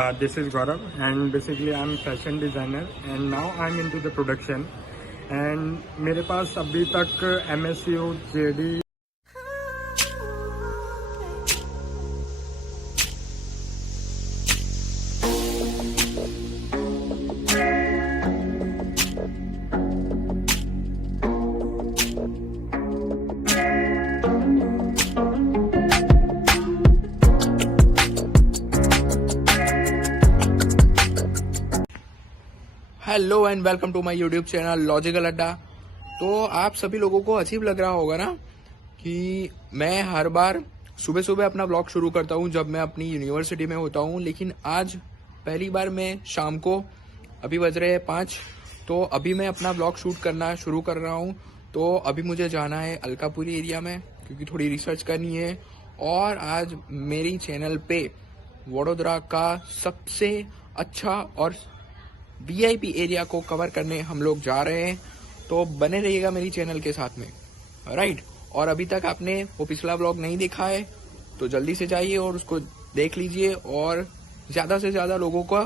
This is Gaurav, and basically I'm fashion designer, and now I'm into the production. And मेरे पास अभी तक MSU, JD hello and welcome to my YouTube channel logical Adda. तो आप सभी लोगों को अजीब लग रहा होगा ना कि मैं हर बार सुबह सुबह अपना ब्लॉग शुरू करता हूं जब मैं अपनी यूनिवर्सिटी में होता हूं, लेकिन आज पहली बार मैं शाम को, अभी बज रहे हैं 5, तो अभी मैं अपना ब्लॉग शूट करना शुरू कर रहा हूं। तो अभी मुझे जाना है अलकापुरी एरिया में क्योंकि थोड़ी रिसर्च करनी है, और आज मेरी चैनल पे वडोदरा का सबसे अच्छा और वीआईपी एरिया को कवर करने हम लोग जा रहे हैं। तो बने रहिएगा मेरी चैनल के साथ में, राइट। और अभी तक आपने वो पिछला ब्लॉग नहीं देखा है तो जल्दी से जाइए और उसको देख लीजिए और ज्यादा से ज्यादा लोगों को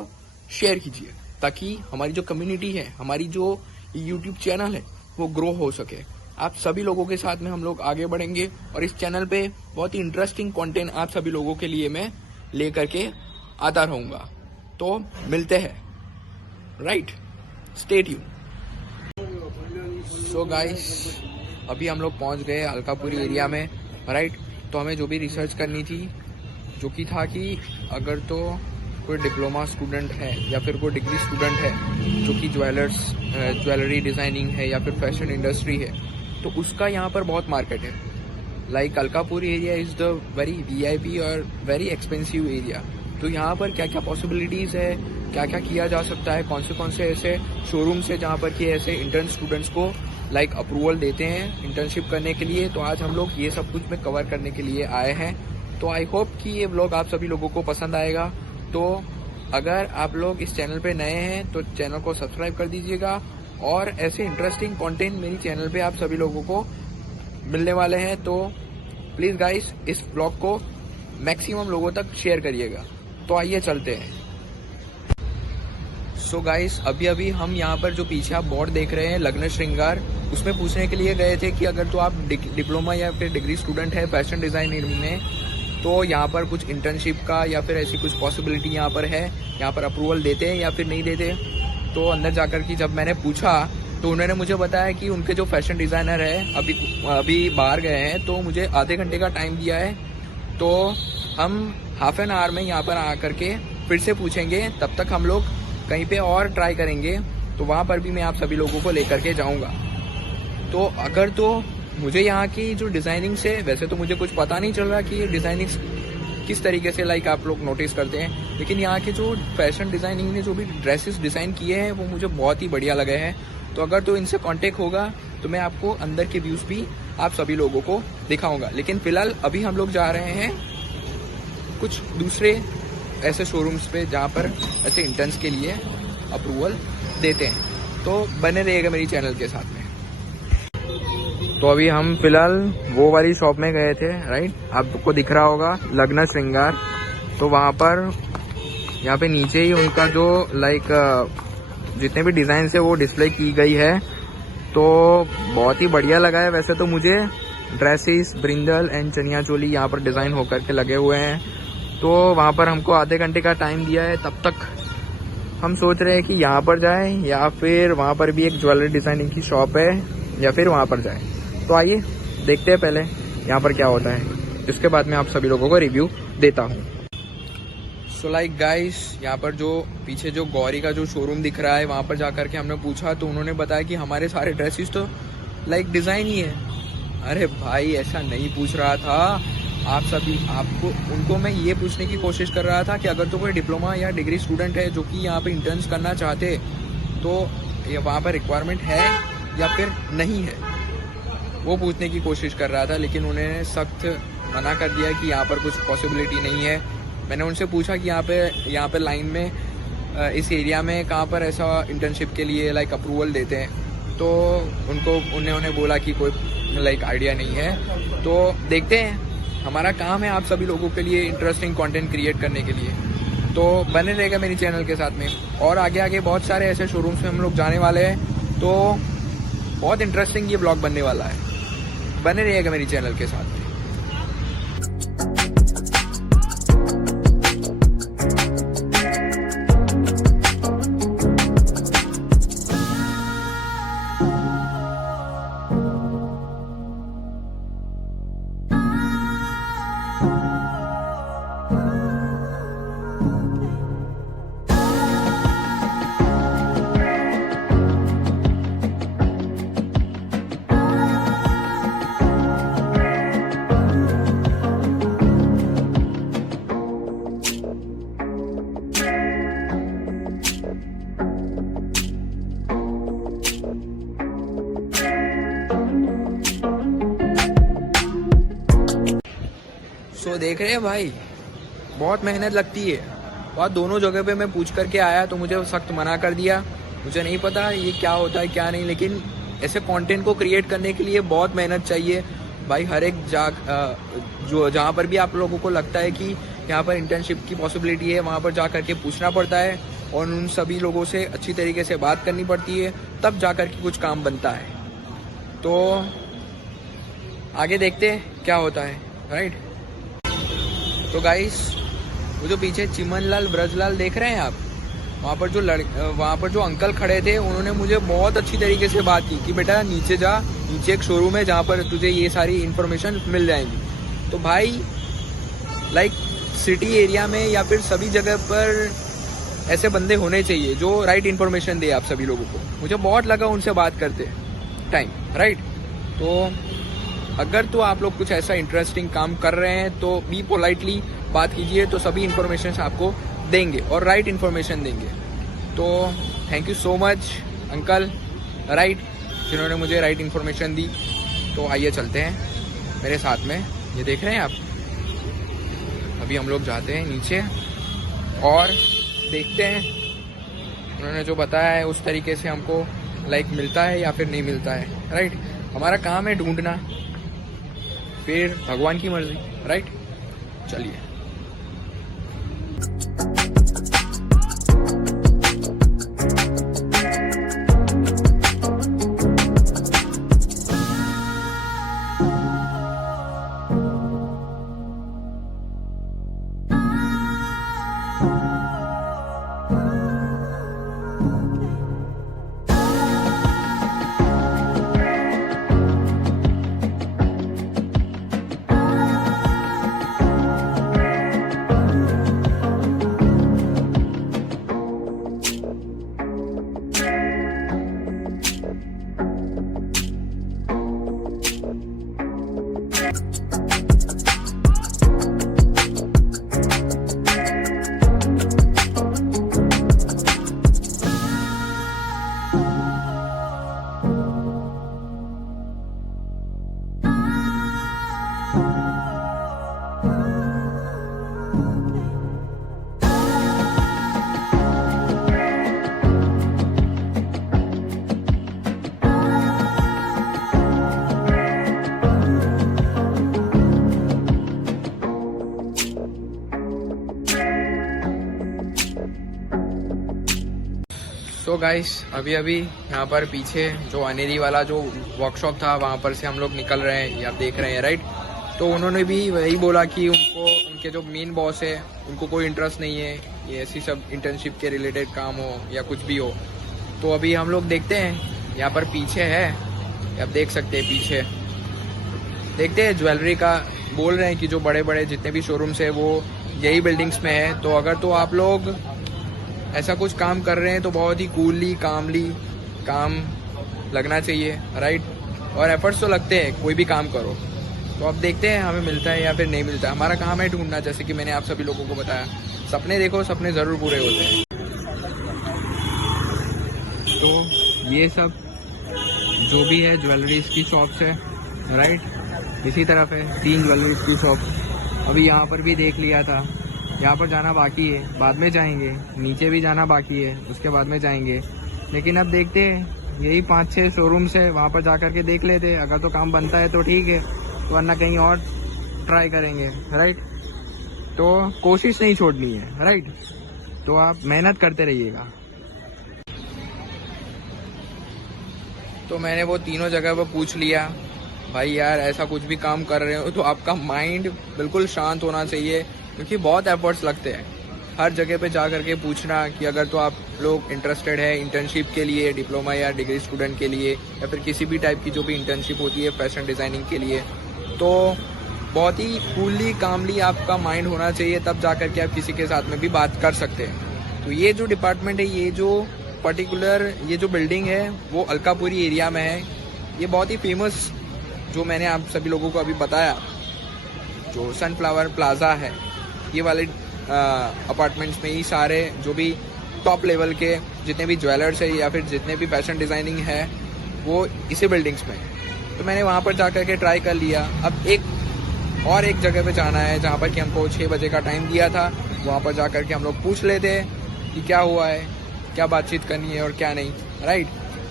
शेयर कीजिए ताकि हमारी जो कम्युनिटी है, हमारी जो यूट्यूब चैनल है वो ग्रो हो सके। आप सभी लोगों के साथ में हम लोग आगे बढ़ेंगे और इस चैनल पे बहुत ही इंटरेस्टिंग कंटेंट आप सभी लोगों के लिए मैं लेकर के आता रहूंगा। तो मिलते हैं, right, stay tune. So guys, अभी हम लोग पहुंच गए अलकापुरी एरिया में, राइट। तो हमें जो भी रिसर्च करनी थी, जो कि था कि अगर तो कोई डिप्लोमा स्टूडेंट है या फिर कोई डिग्री स्टूडेंट है जो कि ज्वेलरी डिजाइनिंग है या फिर फैशन इंडस्ट्री है, तो उसका यहाँ पर बहुत मार्केट है। Like Alkapuri area is the very VIP और वेरी एक्सपेंसिव एरिया। तो यहाँ पर क्या क्या पॉसिबिलिटीज है, क्या क्या किया जा सकता है, कौन से ऐसे शोरूम्स है जहाँ पर कि ऐसे इंटर्न स्टूडेंट्स को लाइक अप्रूवल देते हैं इंटर्नशिप करने के लिए। तो आज हम लोग ये सब कुछ में कवर करने के लिए आए हैं। तो आई होप कि ये ब्लॉग आप सभी लोगों को पसंद आएगा। तो अगर आप लोग इस चैनल पे नए हैं तो चैनल को सब्सक्राइब कर दीजिएगा, और ऐसे इंटरेस्टिंग कंटेंट मेरी चैनल पे आप सभी लोगों को मिलने वाले हैं। तो प्लीज गाइस, इस ब्लॉग को मैक्सिमम लोगों तक शेयर करिएगा। तो आइए चलते हैं। सो गाइस, अभी हम यहाँ पर जो पीछे आप बोर्ड देख रहे हैं लग्न श्रृंगार, उसमें पूछने के लिए गए थे कि अगर तो आप डिप्लोमा या फिर डिग्री स्टूडेंट है फैशन डिजाइनिंग में, तो यहाँ पर कुछ इंटर्नशिप का या फिर ऐसी कुछ पॉसिबिलिटी यहाँ पर है, यहाँ पर अप्रूवल देते हैं या फिर नहीं देते। तो अंदर जाकर की जब मैंने पूछा तो उन्होंने मुझे बताया कि उनके जो फैशन डिजाइनर है अभी बाहर गए हैं, तो मुझे आधे घंटे का टाइम दिया है। तो हम हाफ एन आवर में यहाँ पर आकर के फिर से पूछेंगे, तब तक हम लोग कहीं पे और ट्राई करेंगे। तो वहाँ पर भी मैं आप सभी लोगों को लेकर के जाऊँगा। तो अगर तो मुझे यहाँ की जो डिज़ाइनिंग से, वैसे तो मुझे कुछ पता नहीं चल रहा कि ये डिज़ाइनिंग किस तरीके से लाइक आप लोग नोटिस करते हैं, लेकिन यहाँ के जो फैशन डिज़ाइनिंग ने जो भी ड्रेसेस डिज़ाइन किए हैं वो मुझे बहुत ही बढ़िया लगे हैं। तो अगर तो इनसे कांटेक्ट होगा तो मैं आपको अंदर के व्यूज़ भी आप सभी लोगों को दिखाऊंगा। लेकिन फिलहाल अभी हम लोग जा रहे हैं कुछ दूसरे ऐसे शोरूम्स पे जहाँ पर ऐसे इंटर्न्स के लिए अप्रूवल देते हैं। तो बने रहिएगा मेरी चैनल के साथ में। तो अभी हम फिलहाल वो वाली शॉप में गए थे, राइट, आपको दिख रहा होगा लग्न श्रृंगार। तो वहाँ पर यहाँ पे नीचे ही उनका जो लाइक जितने भी डिज़ाइन है वो डिस्प्ले की गई है। तो बहुत ही बढ़िया लगा है। वैसे तो मुझे ड्रेसेस, ब्रिंदल एंड चनिया चोली यहाँ पर डिज़ाइन होकर के लगे हुए हैं। तो वहाँ पर हमको आधे घंटे का टाइम दिया है। तब तक हम सोच रहे हैं कि यहाँ पर जाएं या फिर वहाँ पर भी एक ज्वेलरी डिज़ाइनिंग की शॉप है, या फिर वहाँ पर जाएं। तो आइए देखते हैं पहले यहाँ पर क्या होता है, इसके बाद मैं आप सभी लोगों को रिव्यू देता हूँ। सो लाइक गाइस, यहाँ पर जो पीछे जो गौरी का जो शोरूम दिख रहा है, वहाँ पर जाकर के हमने पूछा तो उन्होंने बताया कि हमारे सारे ड्रेसेस तो लाइक डिज़ाइन ही है। अरे भाई, ऐसा नहीं पूछ रहा था उनको मैं ये पूछने की कोशिश कर रहा था कि अगर तो कोई डिप्लोमा या डिग्री स्टूडेंट है जो कि यहाँ पे इंटर्न्स करना चाहते, तो ये वहाँ पर रिक्वायरमेंट है या फिर नहीं है, वो पूछने की कोशिश कर रहा था। लेकिन उन्होंने सख्त मना कर दिया कि यहाँ पर कुछ पॉसिबिलिटी नहीं है। मैंने उनसे पूछा कि यहाँ पे लाइन में इस एरिया में कहाँ पर ऐसा इंटर्नशिप के लिए लाइक अप्रूवल देते हैं, तो उन्होंने बोला कि कोई लाइक आइडिया नहीं है। तो देखते हैं, हमारा काम है आप सभी लोगों के लिए इंटरेस्टिंग कंटेंट क्रिएट करने के लिए। तो बने रहेगा मेरी चैनल के साथ में। और आगे आगे बहुत सारे ऐसे शोरूम्स में हम लोग जाने वाले हैं, तो बहुत इंटरेस्टिंग ये ब्लॉग बनने वाला है। बने रहेगा मेरी चैनल के साथ में। तो देख रहे हैं भाई, बहुत मेहनत लगती है। और दोनों जगह पे मैं पूछ करके आया तो मुझे सख्त मना कर दिया। मुझे नहीं पता ये क्या होता है क्या नहीं, लेकिन ऐसे कंटेंट को क्रिएट करने के लिए बहुत मेहनत चाहिए भाई। हर एक जो जहाँ पर भी आप लोगों को लगता है कि यहाँ पर इंटर्नशिप की पॉसिबिलिटी है, वहाँ पर जा करके पूछना पड़ता है और उन सभी लोगों से अच्छी तरीके से बात करनी पड़ती है, तब जा करके कुछ काम बनता है। तो आगे देखते हैं क्या होता है, राइट। तो गाइस, वो जो पीछे चिमनलाल ब्रजलाल देख रहे हैं आप, वहाँ पर जो अंकल खड़े थे, उन्होंने मुझे बहुत अच्छी तरीके से बात की कि बेटा नीचे जा, नीचे एक शोरूम है जहाँ पर तुझे ये सारी इन्फॉर्मेशन मिल जाएंगी। तो भाई लाइक सिटी एरिया में या फिर सभी जगह पर ऐसे बंदे होने चाहिए जो राइट इन्फॉर्मेशन दे आप सभी लोगों को। मुझे बहुत लगा उनसे बात करते टाइम, राइट। तो अगर तो आप लोग कुछ ऐसा इंटरेस्टिंग काम कर रहे हैं तो बी पोलाइटली बात कीजिए, तो सभी इन्फॉर्मेशन आपको देंगे और राइट इन्फॉर्मेशन देंगे। तो thank you so much uncle, right, जिन्होंने मुझे राइट इन्फॉर्मेशन दी। तो आइए चलते हैं मेरे साथ में। ये देख रहे हैं आप, अभी हम लोग जाते हैं नीचे और देखते हैं उन्होंने जो बताया है उस तरीके से हमको लाइक मिलता है या फिर नहीं मिलता है, राइट। हमारा काम है ढूंढना, फिर भगवान की मर्जी, राइट। चलिए। तो गाइस, अभी यहाँ पर पीछे जो अनेरी वाला जो वर्कशॉप था, वहाँ पर से हम लोग निकल रहे हैं, ये आप देख रहे हैं, राइट। तो उन्होंने भी वही बोला कि उनके जो मेन बॉस है उनको कोई इंटरेस्ट नहीं है ये ऐसी सब इंटर्नशिप के रिलेटेड काम हो या कुछ भी हो। तो अभी हम लोग देखते हैं, यहाँ पर पीछे है, आप देख सकते हैं पीछे, देखते हैं ज्वेलरी का। बोल रहे हैं कि जो बड़े बड़े जितने भी शोरूम्स है वो यही बिल्डिंग्स में है। तो अगर तो आप लोग ऐसा कुछ काम कर रहे हैं तो बहुत ही कूलली कामली काम लगना चाहिए, राइट। और एफर्ट्स तो लगते हैं कोई भी काम करो। तो अब देखते हैं हमें मिलता है या फिर नहीं मिलता है। हमारा काम है ढूंढना, जैसे कि मैंने आप सभी लोगों को बताया। सपने देखो, सपने ज़रूर पूरे होते हैं। तो ये सब जो भी है ज्वेलरीज की शॉप्स है, राइट। इसी तरफ है 3 ज्वेलरीज की शॉप। अभी यहाँ पर भी देख लिया था, यहाँ पर जाना बाकी है, बाद में जाएंगे। नीचे भी जाना बाकी है, उसके बाद में जाएंगे। लेकिन अब देखते हैं, यही 5-6 शोरूम्स है, वहाँ पर जा कर के देख लेते हैं। अगर तो काम बनता है तो ठीक है, वरना कहीं और ट्राई करेंगे, राइट। तो कोशिश नहीं छोड़नी है, राइट। तो आप मेहनत करते रहिएगा। तो मैंने वो तीनों जगह पर पूछ लिया, भाई यार ऐसा कुछ भी काम कर रहे हो तो आपका माइंड बिल्कुल शांत होना चाहिए, क्योंकि बहुत एफर्ट्स लगते हैं हर जगह पे जा करके पूछना कि अगर तो आप लोग इंटरेस्टेड है इंटर्नशिप के लिए, डिप्लोमा या डिग्री स्टूडेंट के लिए, या फिर किसी भी टाइप की जो भी इंटर्नशिप होती है फैशन डिज़ाइनिंग के लिए, तो बहुत ही कूलली कामली आपका माइंड होना चाहिए, तब जा करके आप किसी के साथ में भी बात कर सकते हैं। तो ये जो डिपार्टमेंट है, ये जो पर्टिकुलर ये जो बिल्डिंग है वो अलकापुरी एरिया में है। ये बहुत ही फेमस, जो मैंने आप सभी लोगों को अभी बताया, जो सनफ्लावर प्लाजा है, ये वाले अपार्टमेंट्स में ही सारे जो भी टॉप लेवल के जितने भी ज्वेलर्स है या फिर जितने भी फैशन डिज़ाइनिंग है वो इसी बिल्डिंग्स में। तो मैंने वहाँ पर जा कर के ट्राई कर लिया। अब एक जगह पे जाना है जहाँ पर कि हमको 6 बजे का टाइम दिया था, वहाँ पर जा कर के हम लोग पूछ लेते हैं कि क्या हुआ है, क्या बातचीत करनी है और क्या नहीं, राइट।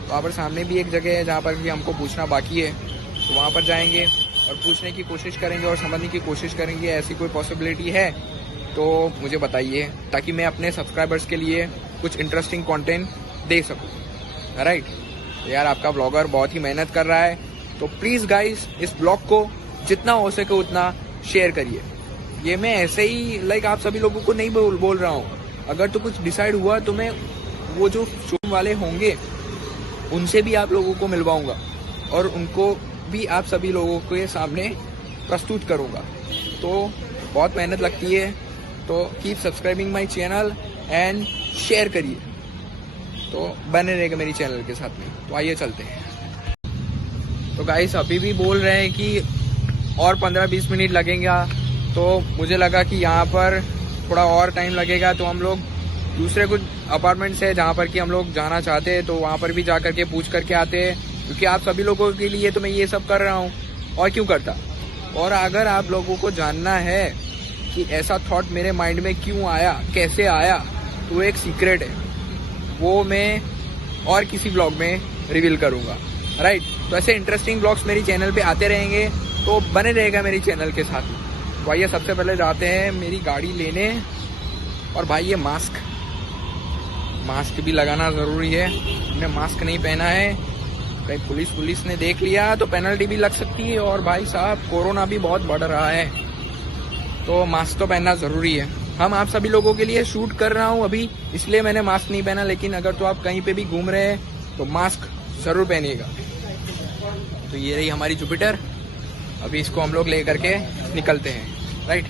वहाँ पर सामने भी एक जगह है जहाँ पर भी हमको पूछना बाकी है, तो वहाँ पर जाएंगे और पूछने की कोशिश करेंगे और समझने की कोशिश करेंगे। ऐसी कोई पॉसिबिलिटी है तो मुझे बताइए, ताकि मैं अपने सब्सक्राइबर्स के लिए कुछ इंटरेस्टिंग कंटेंट दे सकूं, राइट। यार आपका ब्लॉगर बहुत ही मेहनत कर रहा है, तो प्लीज़ गाइस इस ब्लॉग को जितना हो सके उतना शेयर करिए। ये मैं ऐसे ही लाइक आप सभी लोगों को नहीं बोल रहा हूँ। अगर तो कुछ डिसाइड हुआ तो मैं वो जो शोरूम वाले होंगे उनसे भी आप लोगों को मिलवाऊंगा और उनको भी आप सभी लोगों के सामने प्रस्तुत करूंगा। तो बहुत मेहनत लगती है, तो keep subscribing my channel and share करिए, तो बने रहेगा मेरी चैनल के साथ में। तो आइए चलते हैं। तो गाइस अभी भी बोल रहे हैं कि और 15-20 मिनट लगेगा, तो मुझे लगा कि यहाँ पर थोड़ा और टाइम लगेगा, तो हम लोग दूसरे कुछ अपार्टमेंट्स है जहाँ पर कि हम लोग जाना चाहते हैं, तो वहाँ पर भी जा करके पूछ करके आते हैं, क्योंकि आप सभी लोगों के लिए तो मैं ये सब कर रहा हूँ, और क्यों करता। और अगर आप लोगों को जानना है कि ऐसा थॉट मेरे माइंड में क्यों आया, कैसे आया, तो एक सीक्रेट है, वो मैं और किसी ब्लॉग में रिवील करूँगा, राइट। तो ऐसे इंटरेस्टिंग ब्लॉग्स मेरी चैनल पे आते रहेंगे, तो बने रहेगा मेरी चैनल के साथ। तो आइए सबसे पहले जाते हैं मेरी गाड़ी लेने। और भाई ये मास्क भी लगाना ज़रूरी है, हमने मास्क नहीं पहना है, कहीं पुलिस ने देख लिया तो पेनल्टी भी लग सकती है। और भाई साहब कोरोना भी बहुत बढ़ रहा है, तो मास्क तो पहनना ज़रूरी है। हम आप सभी लोगों के लिए शूट कर रहा हूँ अभी, इसलिए मैंने मास्क नहीं पहना, लेकिन अगर तो आप कहीं पे भी घूम रहे हैं तो मास्क ज़रूर पहनिएगा। तो ये रही हमारी जुपिटर, अभी इसको हम लोग ले करके निकलते हैं, राइट।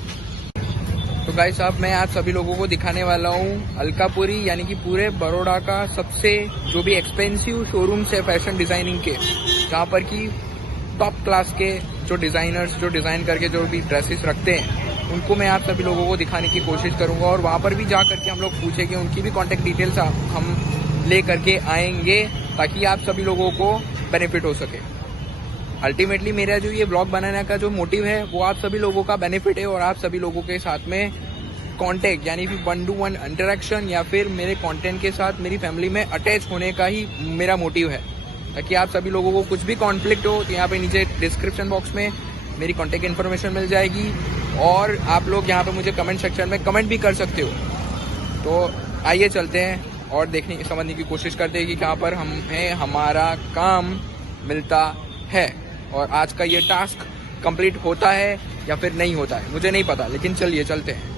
तो गाइस साहब मैं आज सभी लोगों को दिखाने वाला हूँ अलकापुरी, यानी कि पूरे बड़ौदा का सबसे जो भी एक्सपेंसिव शोरूम्स है फैशन डिज़ाइनिंग के, जहाँ पर कि टॉप क्लास के जो डिज़ाइनर्स जो डिज़ाइन करके जो भी ड्रेसेस रखते हैं, उनको मैं आप सभी लोगों को दिखाने की कोशिश करूँगा। और वहाँ पर भी जा करके हम लोग पूछेंगे, उनकी भी कॉन्टैक्ट डिटेल्स हम ले करके आएंगे, ताकि आप सभी लोगों को बेनिफिट हो सके। अल्टीमेटली मेरा जो ये ब्लॉग बनाने का जो मोटिव है वो आप सभी लोगों का बेनिफिट है, और आप सभी लोगों के साथ में कांटेक्ट यानी कि 1-to-1 इंटरेक्शन, या फिर मेरे कंटेंट के साथ मेरी फैमिली में अटैच होने का ही मेरा मोटिव है, ताकि आप सभी लोगों को कुछ भी कॉन्फ्लिक्ट हो तो यहाँ पे नीचे डिस्क्रिप्शन बॉक्स में मेरी कॉन्टैक्ट इन्फॉर्मेशन मिल जाएगी, और आप लोग यहाँ पे मुझे कमेंट सेक्शन में कमेंट भी कर सकते हो। तो आइए चलते हैं और देखने समझने की कोशिश करते हैं कि कहाँ पर हमें हमारा काम मिलता है, और आज का ये टास्क कंप्लीट होता है या फिर नहीं होता है मुझे नहीं पता, लेकिन चलिए चलते हैं।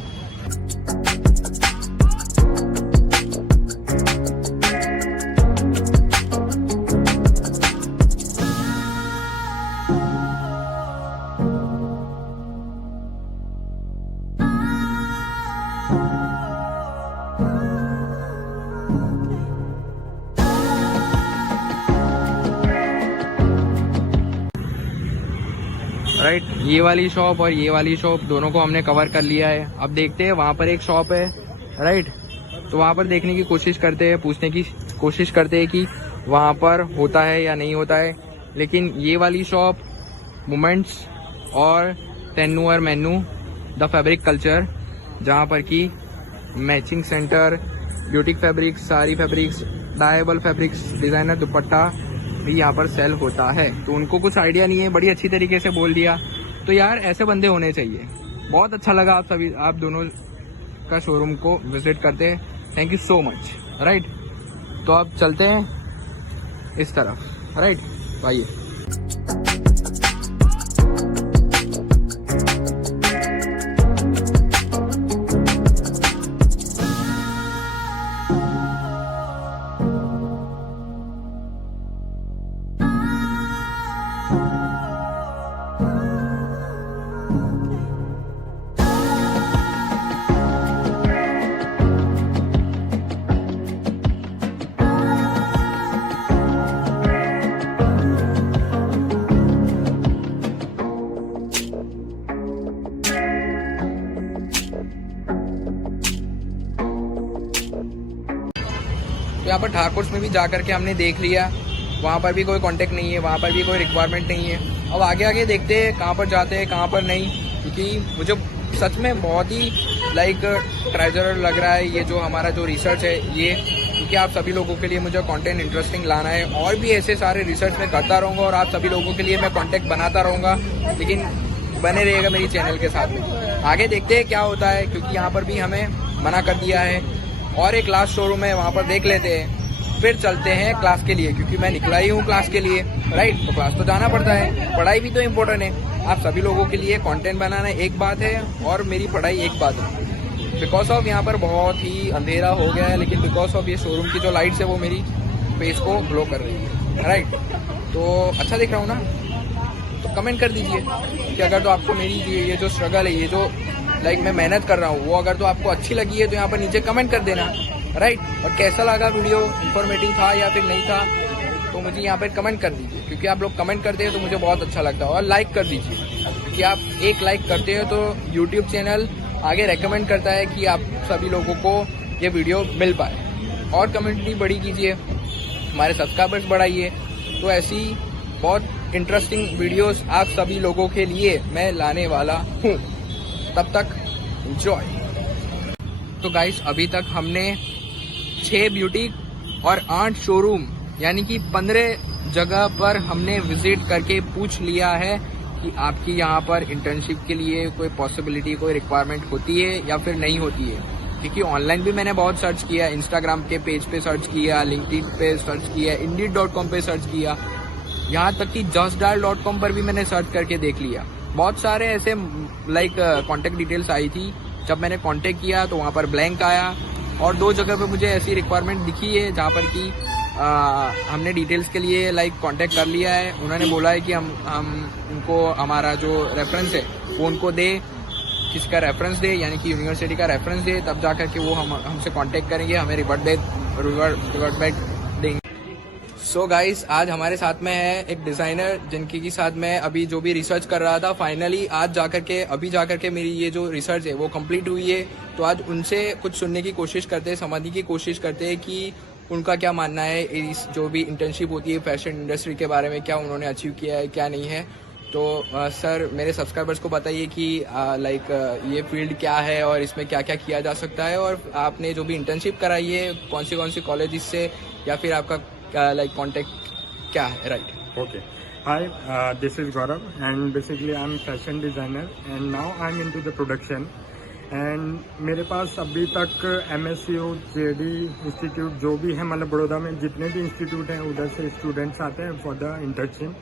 राइट, ये वाली शॉप और ये वाली शॉप दोनों को हमने कवर कर लिया है। अब देखते हैं वहाँ पर एक शॉप है, राइट, तो वहाँ पर देखने की कोशिश करते हैं, पूछने की कोशिश करते हैं कि वहाँ पर होता है या नहीं होता है। लेकिन ये वाली शॉप मोमेंट्स और तेन्नूर मेनू द फैब्रिक कल्चर, जहाँ पर कि मैचिंग सेंटर, ब्यूटिक फैब्रिक्स, सारी फैब्रिक्स, डायबल फैब्रिक्स, डिज़ाइनर दुपट्टा भी यहाँ पर सेल होता है। तो उनको कुछ आइडिया नहीं है, बड़ी अच्छी तरीके से बोल दिया। तो यार ऐसे बंदे होने चाहिए। बहुत अच्छा लगा आप दोनों का शोरूम को विजिट करते, thank you so much. Right, तो अब चलते हैं इस तरफ। राइट, आइए। तो यहाँ पर ठाकुर में भी जा करके हमने देख लिया, वहाँ पर भी कोई कांटेक्ट नहीं है, वहाँ पर भी कोई रिक्वायरमेंट नहीं है। अब आगे आगे देखते हैं कहाँ पर जाते हैं कहाँ पर नहीं, क्योंकि मुझे सच में बहुत ही ट्रेजर लग रहा है ये जो हमारा जो रिसर्च है ये, क्योंकि आप सभी लोगों के लिए मुझे कंटेंट इंटरेस्टिंग लाना है और भी ऐसे सारे रिसर्च मैं करता रहूँगा और आप सभी लोगों के लिए मैं कॉन्टेक्ट बनाता रहूँगा, लेकिन बने रहेगा मेरी चैनल के साथ में। आगे देखते हैं क्या होता है, क्योंकि यहाँ पर भी हमें मना कर दिया है और एक लास्ट शोरूम है वहाँ पर देख लेते हैं, फिर चलते हैं क्लास के लिए, क्योंकि मैं निकला ही हूँ क्लास के लिए। राइट, तो क्लास तो जाना पड़ता है, पढ़ाई भी तो इम्पोर्टेंट है। आप सभी लोगों के लिए कंटेंट बनाना एक बात है और मेरी पढ़ाई एक बात है। बिकॉज ऑफ यहाँ पर बहुत ही अंधेरा हो गया है, लेकिन बिकॉज ऑफ ये शोरूम की जो लाइट्स है वो मेरी फेस को ग्लो कर रही है। राइट, तो अच्छा दिख रहा हूँ ना? तो कमेंट कर दीजिए कि अगर तो आपको मेरी ये जो स्ट्रगल है, ये जो मैं मेहनत कर रहा हूँ, वो अगर तो आपको अच्छी लगी है तो यहाँ पर नीचे कमेंट कर देना। राइट, और कैसा लगा वीडियो, इन्फॉर्मेटिव था या फिर नहीं था, तो मुझे यहाँ पर कमेंट कर दीजिए, क्योंकि आप लोग कमेंट करते हैं तो मुझे बहुत अच्छा लगता है। और लाइक कर दीजिए, क्योंकि आप एक लाइक करते हो तो यूट्यूब चैनल आगे रेकमेंड करता है कि आप सभी लोगों को ये वीडियो मिल पाए। और कम्युनिटी बड़ी कीजिए, हमारे सब्सक्राइबर्स बढ़ाइए। तो ऐसी बहुत इंटरेस्टिंग वीडियोस आप सभी लोगों के लिए मैं लाने वाला हूँ। तब तक एंजॉय। तो गाइस, अभी तक हमने 6 ब्यूटीक और 8 शोरूम यानी कि 15 जगह पर हमने विजिट करके पूछ लिया है कि आपकी यहाँ पर इंटर्नशिप के लिए कोई पॉसिबिलिटी, कोई रिक्वायरमेंट होती है या फिर नहीं होती है। क्योंकि ऑनलाइन भी मैंने बहुत सर्च किया, इंस्टाग्राम के पेज पे सर्च किया, लिंक्डइन पे सर्च किया, Indeed.com पे सर्च किया, यहाँ तक कि justdial.com पर भी मैंने सर्च करके देख लिया। बहुत सारे ऐसे कॉन्टेक्ट डिटेल्स आई थी, जब मैंने कॉन्टेक्ट किया तो वहाँ पर ब्लैंक आया। और 2 जगह पे मुझे ऐसी रिक्वायरमेंट दिखी है जहाँ पर कि हमने डिटेल्स के लिए कांटेक्ट कर लिया है। उन्होंने बोला है कि हम उनको हमारा जो रेफरेंस है वो उनको दे, किसका रेफरेंस दे, यानी कि यूनिवर्सिटी का रेफरेंस दे, तब जाकर के वो हमसे कांटेक्ट करेंगे, हमें रिवर्ट बैक देंगे। सो गाइस, आज हमारे साथ में है एक डिज़ाइनर जिनके के साथ मैं अभी जो भी रिसर्च कर रहा था, फाइनली आज जाकर के मेरी ये जो रिसर्च है वो कंप्लीट हुई है। तो आज उनसे कुछ सुनने की कोशिश करते हैं, समझने की कोशिश करते हैं कि उनका क्या मानना है इस जो भी इंटर्नशिप होती है फैशन इंडस्ट्री के बारे में, क्या उन्होंने अचीव किया है क्या नहीं है। तो सर, मेरे सब्सक्राइबर्स को बताइए कि ये फील्ड क्या है और इसमें क्या क्या किया जा सकता है, और आपने जो भी इंटर्नशिप कराई है कौन सी कॉलेज से, या फिर आपका कॉन्टेक्ट क्या है। Right, okay, hi, this is Gaurav and basically I am fashion designer and now I am into the production. And मेरे पास अभी तक MSCU, JD इंस्टीट्यूट जो भी है, मतलब बड़ौदा में जितने भी इंस्टीट्यूट हैं उधर से स्टूडेंट्स आते हैं फॉर द इंटर्नशिप,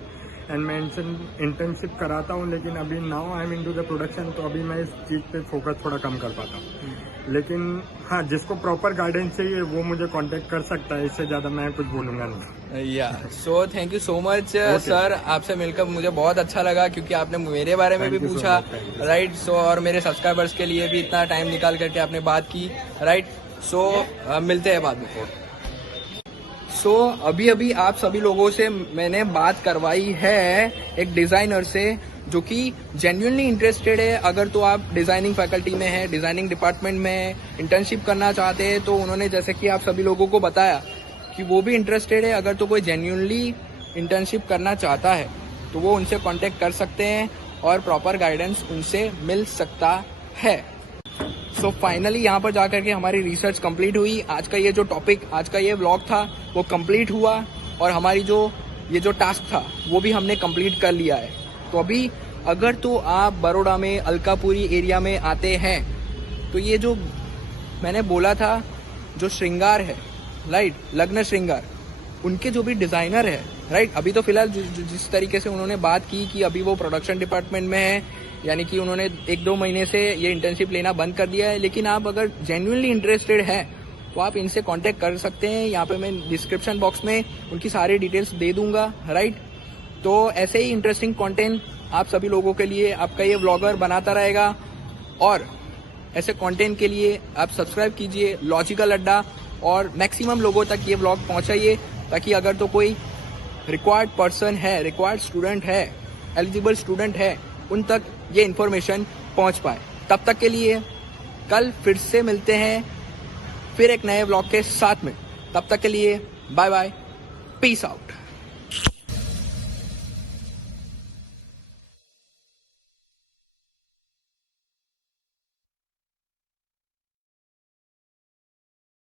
एंड मैं इंटर्नशिप कराता हूँ। लेकिन अभी now I am into the production, तो अभी मैं इस चीज़ पे फोकस थोड़ा कम कर पाता हूँ। लेकिन हाँ, जिसको प्रॉपर गाइडेंस चाहिए वो मुझे कांटेक्ट कर सकता है, इससे ज़्यादा मैं कुछ बोलूँगा नहीं। या so thank you so much sir, आपसे मिलकर मुझे बहुत अच्छा लगा, क्योंकि आपने मेरे बारे में भी पूछा। राइट, सो और मेरे सब्सक्राइबर्स के लिए भी इतना टाइम निकाल करके आपने बात की। राइट, सो मिलते हैं बाद में। सो अभी आप सभी लोगों से मैंने बात करवाई है एक डिज़ाइनर से जो कि जेन्युइनली इंटरेस्टेड है। अगर तो आप डिज़ाइनिंग फैकल्टी में है, डिज़ाइनिंग डिपार्टमेंट में इंटर्नशिप करना चाहते हैं, तो उन्होंने जैसे कि आप सभी लोगों को बताया कि वो भी इंटरेस्टेड है। अगर तो कोई जेन्युइनली इंटर्नशिप करना चाहता है तो वो उनसे कांटेक्ट कर सकते हैं और प्रॉपर गाइडेंस उनसे मिल सकता है। सो फाइनली यहाँ पर जाकर के हमारी रिसर्च कंप्लीट हुई। आज का ये जो टॉपिक, आज का ये व्लॉग था वो कंप्लीट हुआ, और हमारी ये जो टास्क था वो भी हमने कंप्लीट कर लिया है। तो अभी अगर तो आप बड़ौदा में अलकापुरी एरिया में आते हैं तो ये जो मैंने बोला था जो श्रृंगार है, राइट, लग्न श्रृंगार, उनके जो भी डिजाइनर है, राइट, अभी तो फिलहाल जिस तरीके से उन्होंने बात की कि अभी वो प्रोडक्शन डिपार्टमेंट में है, यानी कि उन्होंने 1-2 महीने से ये इंटर्नशिप लेना बंद कर दिया है, लेकिन आप अगर जेन्युइनली इंटरेस्टेड है तो आप इनसे कांटेक्ट कर सकते हैं। यहाँ पे मैं डिस्क्रिप्शन बॉक्स में उनकी सारी डिटेल्स दे दूंगा, राइट। तो ऐसे ही इंटरेस्टिंग कंटेंट आप सभी लोगों के लिए आपका ये व्लॉगर बनाता रहेगा, और ऐसे कंटेंट के लिए आप सब्सक्राइब कीजिए लॉजिकल अड्डा, और मैक्सिमम लोगों तक ये व्लॉग पहुंचाइए, ताकि अगर तो कोई रिक्वायर्ड पर्सन है, रिक्वायर्ड स्टूडेंट है, एलिजिबल स्टूडेंट है, उन तक ये इन्फॉर्मेशन पहुंच पाए। तब तक के लिए कल फिर से मिलते हैं फिर एक नए व्लॉग के साथ में। तब तक के लिए बाय बाय, पीस आउट।